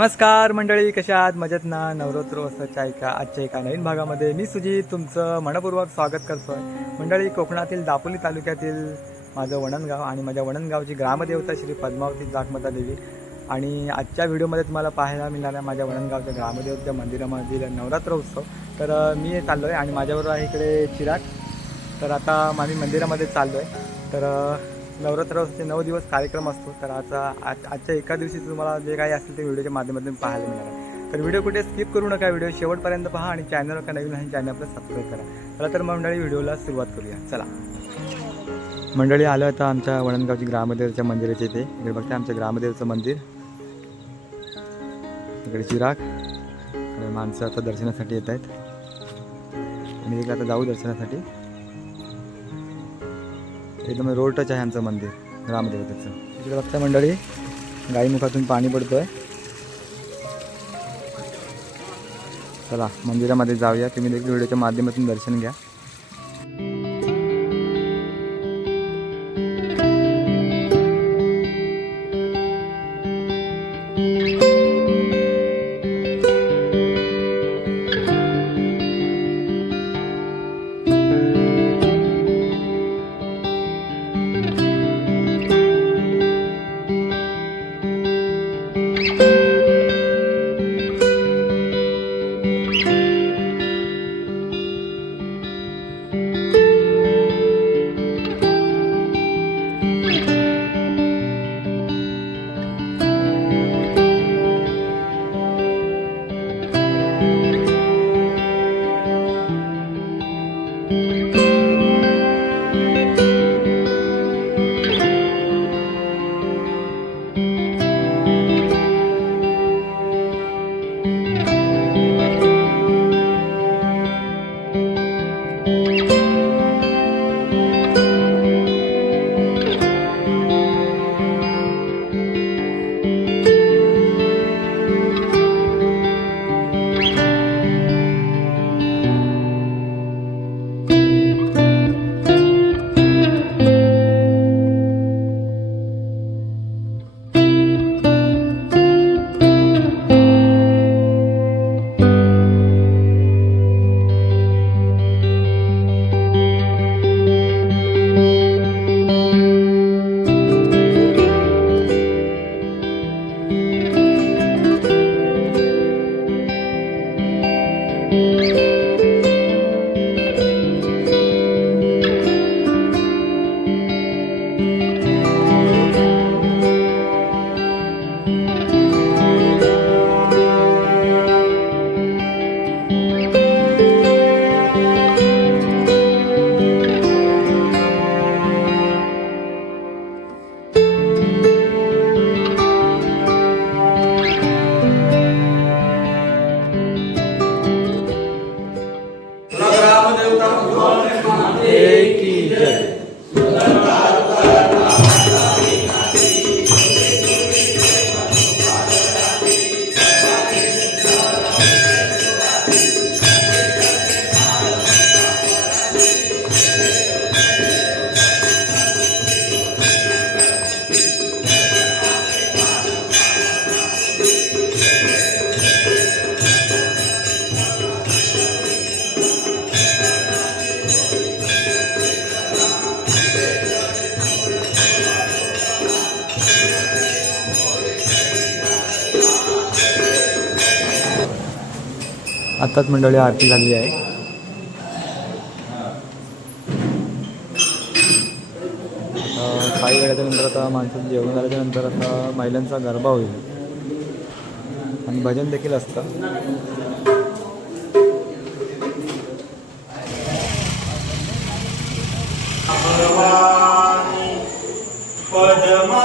नमस्कार मंडळी कशा आहात? मजेत ना? नवरात्रोत्सवाच्या एका आजच्या एका नवीन भागामध्ये मी सुजित तुमचं मनपूर्वक स्वागत करतो आहे मंडळी कोकणातील दापोली तालुक्यातील माझं वणनगाव आणि माझ्या वणनगावची ग्रामदेवता श्री पद्मावती जागमाता देवी आणि आजच्या व्हिडिओमध्ये तुम्हाला पाहायला मिळणार आहे माझ्या वणनगावच्या ग्रामदेवच्या मंदिरामधील नवरात्र उत्सव. तर मी चाललो आहे आणि माझ्याबरोबर आहे इकडे चिराग. तर आता आम्ही मंदिरामध्ये चाललो आहे तर अ, नवरात्राचे नऊ दिवस कार्यक्रम असतो तर आजचा आज आजच्या एका दिवशी तुम्हाला जे काही असेल ते व्हिडिओच्या माध्यमातून पाहायला मिळणार तर व्हिडिओ कुठे स्किप करू नका व्हिडिओ शेवटपर्यंत पहा आणि चॅनलवर का नवीन आहे चॅनल आपलं सबस्क्राईब करा. चला तर मंडळी व्हिडिओला सुरुवात करूया. चला. मंडळी आलं आता आमच्या वणनगावची ग्रामदेवच्या मंदिराच्या इथे. इकडे बघता आमच्या ग्रामदेवचं मंदिर. इकडे चिराग. इकडे माणसं आता दर्शनासाठी येत आहेत आणि इकडे आता जाऊ दर्शनासाठी. एकदम रोड टच आहे आमचं मंदिर ग्रामदेवतेचं इकडे बघता मंडळी गाईमुखातून पाणी पडतो आहे चला मंदिरामध्ये जाऊया. तुम्ही देखील व्हिडिओच्या माध्यमातून दर्शन घ्या. आत्ताच मंडळी आरती झाली आहे. काही वेळाच्या नंतर आता माणसाचं जेवण झाल्याच्यानंतर आता महिलांचा गरबा होईल. आणि भजन देखील असतं. पदमा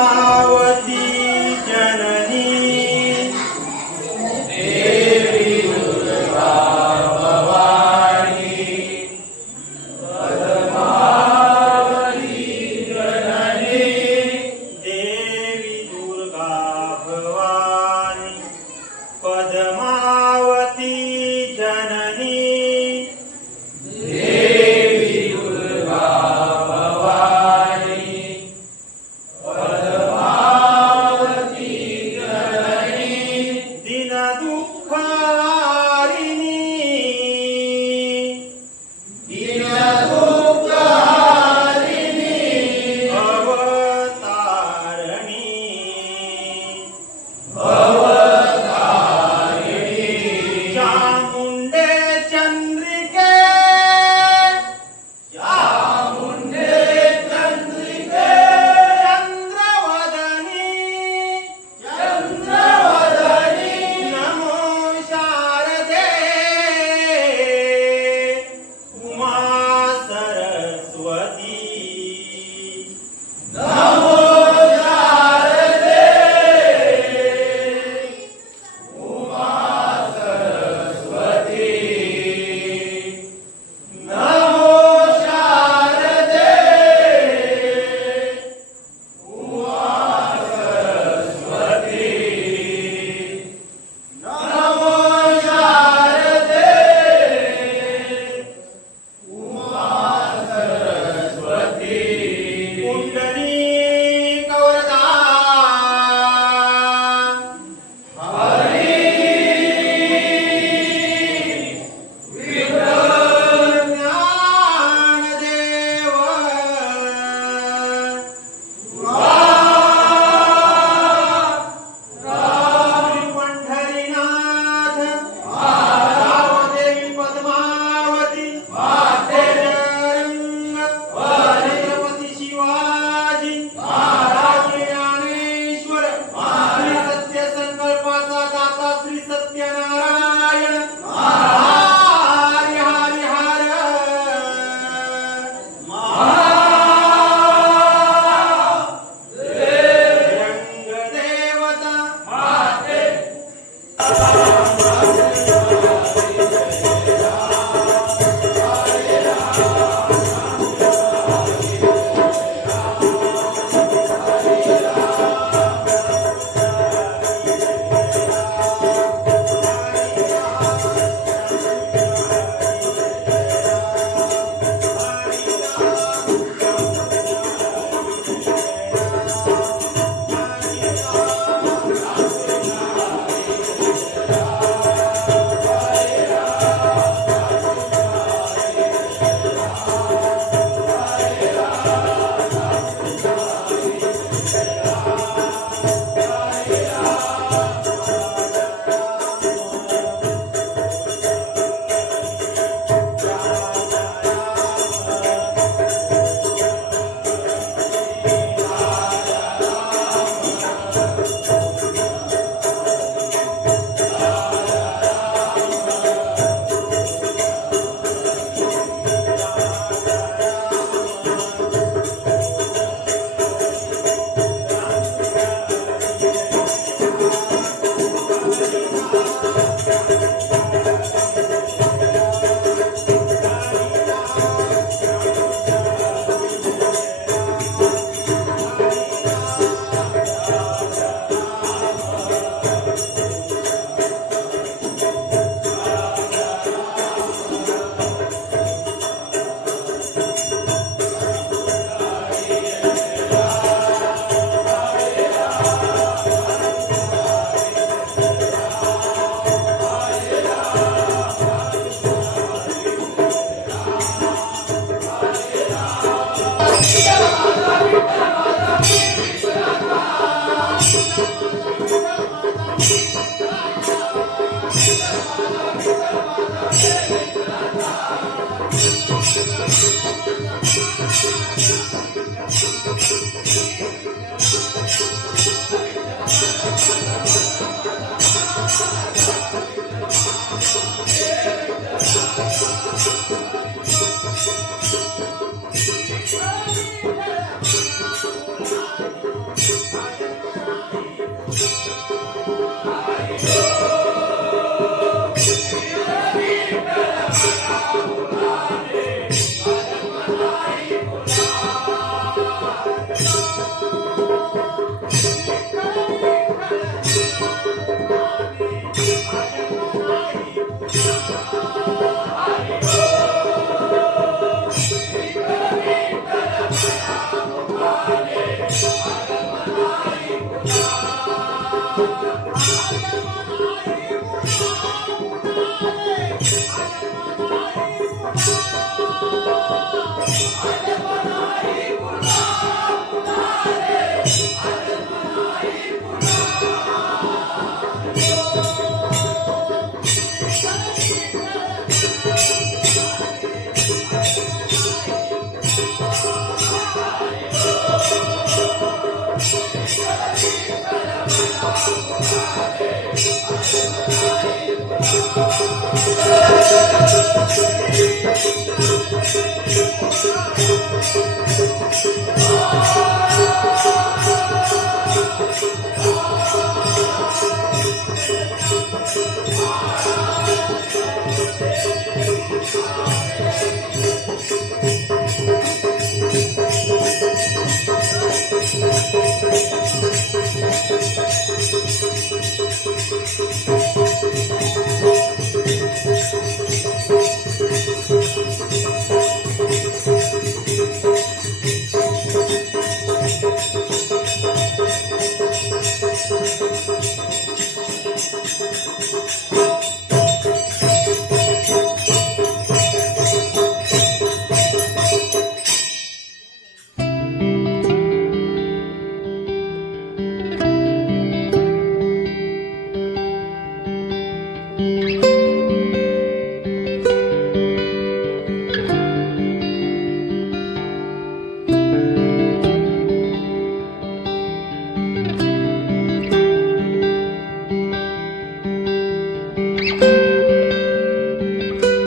Amen.